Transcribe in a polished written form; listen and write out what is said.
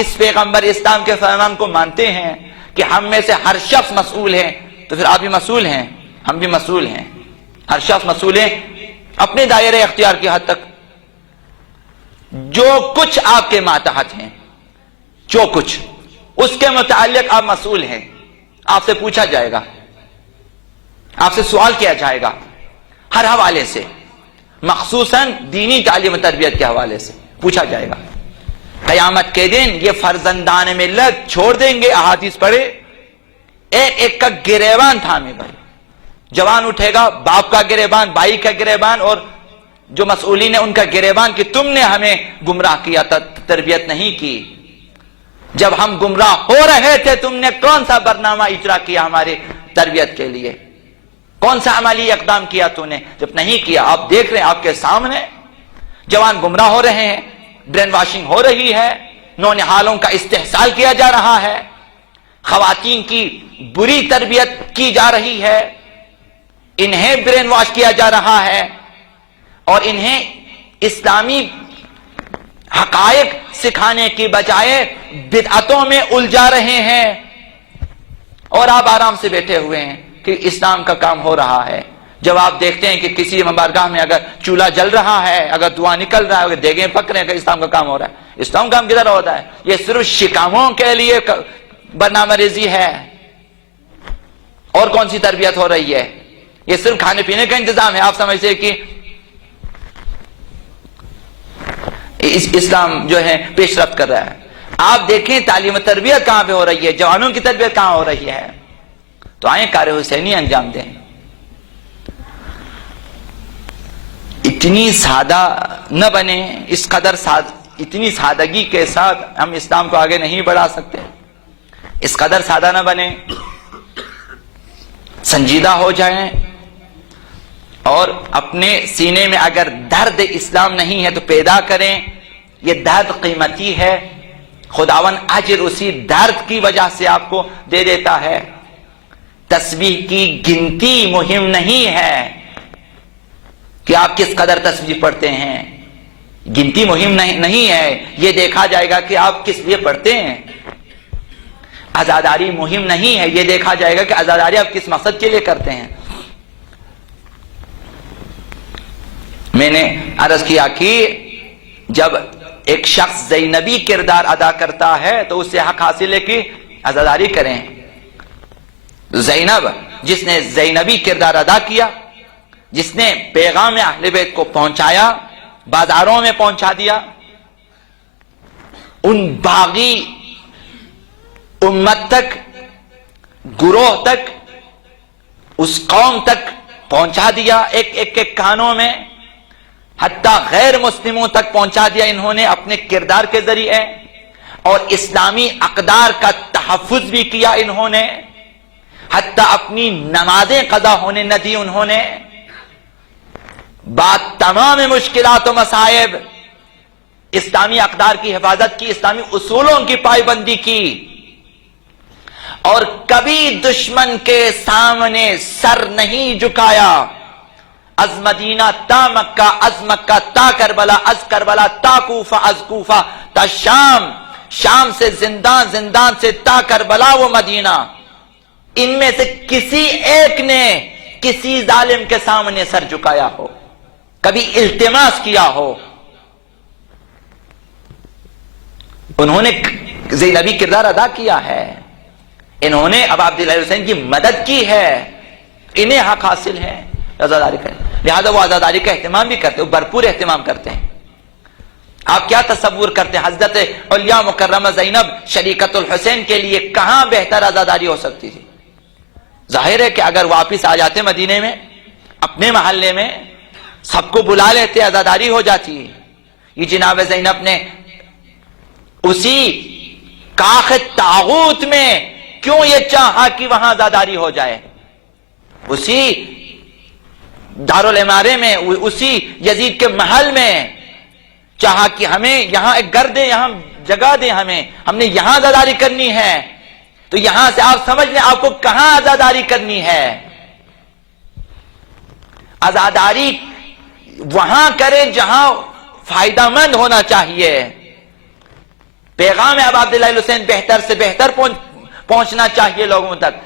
اس پیغمبر اسلام کے فرمان کو مانتے ہیں کہ ہم میں سے ہر شخص مسئول ہے، تو پھر آپ بھی مسئول ہیں، ہم بھی مسئول ہیں، ہر شخص مسئول ہے اپنے دائرہ اختیار کی حد تک۔ جو کچھ آپ کے ماتحت ہیں، جو کچھ اس کے متعلق آپ مسئول ہیں، آپ سے پوچھا جائے گا، آپ سے سوال کیا جائے گا ہر حوالے سے، مخصوصاً دینی تعلیم و تربیت کے حوالے سے پوچھا جائے گا۔ قیامت کے دن یہ فرزندان ملت چھوڑ دیں گے، احادیث پڑھے، ایک ایک کا گریبان تھامے بھائی، جوان اٹھے گا، باپ کا گریبان، بھائی کا گریبان، اور جو مسئولین ہیں ان کا گریبان کہ تم نے ہمیں گمراہ کیا، تربیت نہیں کی، جب ہم گمراہ ہو رہے تھے تم نے کون سا برنامہ اجرا کیا ہمارے تربیت کے لیے، کون سا عملی اقدام کیا تو نے، جب نہیں کیا۔ آپ دیکھ رہے ہیں آپ کے سامنے جوان گمراہ ہو رہے ہیں، برین واشنگ ہو رہی ہے، نونہالوں کا استحصال کیا جا رہا ہے، خواتین کی بری تربیت کی جا رہی ہے، انہیں برین واش کیا جا رہا ہے، اور انہیں اسلامی حقائق سکھانے کی بجائے بدعتوں میں الجھا رہے ہیں، اور آپ آرام سے بیٹھے ہوئے ہیں کہ اسلام کا کام ہو رہا ہے۔ جب آپ دیکھتے ہیں کہ کسی مبارگاہ میں اگر چولہا جل رہا ہے، اگر دھواں نکل رہا ہے، اگر دیگیں پک رہے ہیں، کہ اسلام کا کام ہو رہا ہے۔ اسلام کا کام کدھر ہوتا ہے؟ یہ صرف شکاموں کے لیے برنامہ ریزی ہے، اور کون سی تربیت ہو رہی ہے؟ یہ صرف کھانے پینے کا انتظام ہے۔ آپ سمجھتے ہیں کہ اسلام جو ہے پیش رفت کر رہا ہے۔ آپ دیکھیں تعلیم و تربیت کہاں پہ ہو رہی ہے، جوانوں کی تربیت کہاں ہو رہی ہے۔ تو آئیں کار حسینی انجام دیں۔ اتنی سادہ نہ بنے، اس قدر اتنی سادگی کے ساتھ ہم اسلام کو آگے نہیں بڑھا سکتے، اس قدر سادہ نہ بنے، سنجیدہ ہو جائیں، اور اپنے سینے میں اگر درد اسلام نہیں ہے تو پیدا کریں۔ یہ درد قیمتی ہے، خداوند اجر اسی درد کی وجہ سے آپ کو دے دیتا ہے۔ تسبیح کی گنتی مہم نہیں ہے کہ آپ کس قدر تسبیح پڑھتے ہیں، گنتی مہم نہیں ہے، یہ دیکھا جائے گا کہ آپ کس لیے پڑھتے ہیں۔ عزاداری مہم نہیں ہے، یہ دیکھا جائے گا کہ عزاداری آپ کس مقصد کے لیے کرتے ہیں۔ میں نے عرض کیا کہ جب ایک شخص زینبی کردار ادا کرتا ہے تو اس سے حق حاصل ہے کہ عزاداری کریں۔ زینب جس نے زینبی کردار ادا کیا، جس نے پیغام اہل بیت کو پہنچایا، بازاروں میں پہنچا دیا، ان باغی امت تک، گروہ تک، اس قوم تک پہنچا دیا، ایک ایک کے کانوں میں، حتیٰ غیر مسلموں تک پہنچا دیا انہوں نے اپنے کردار کے ذریعے، اور اسلامی اقدار کا تحفظ بھی کیا انہوں نے، حتیٰ اپنی نمازیں قضا ہونے نہ دی انہوں نے، بعد تمام مشکلات و مصائب اسلامی اقدار کی حفاظت کی، اسلامی اصولوں کی پائبندی کی، اور کبھی دشمن کے سامنے سر نہیں جھکایا۔ از مدینہ تا مکہ، از مکہ تا کربلا، از کربلا تا کوفہ، از کوفہ تا شام، شام سے زندان، زندان سے تا کربلا و مدینہ، ان میں سے کسی ایک نے کسی ظالم کے سامنے سر جھکایا ہو، کبھی التماس کیا ہو؟ انہوں نے زینبی کردار ادا کیا ہے، انہوں نے اب عبداللہ حسین کی مدد کی ہے، انہیں حق حاصل ہے عزاداری کریں، لہذا وہ عزاداری کا اہتمام بھی کرتے ہیں، بھرپور اہتمام کرتے ہیں۔ آپ کیا تصور کرتے ہیں حضرت علیہ مکرمہ زینب شریکت الحسین کے لیے کہاں بہتر عزاداری ہو سکتی تھی؟ ظاہر ہے کہ اگر واپس آ جاتے مدینے میں، اپنے محلے میں، سب کو بلا لیتے، عزاداری ہو جاتی۔ یہ جناب زینب نے اسی کاخ طاغوت میں کیوں یہ چاہا کہ وہاں عزاداری ہو جائے؟ اسی دارالعمارے میں، اسی یزید کے محل میں چاہا کہ ہمیں یہاں ایک گھر دیں، یہاں جگہ دیں، ہم نے یہاں عزاداری کرنی ہے۔ تو یہاں سے آپ سمجھ لیں آپ کو کہاں عزاداری کرنی ہے۔ عزاداری وہاں کریں جہاں فائدہ مند ہونا چاہیے، پیغام اب عبداللہ حسین بہتر سے بہتر پہنچنا چاہیے لوگوں تک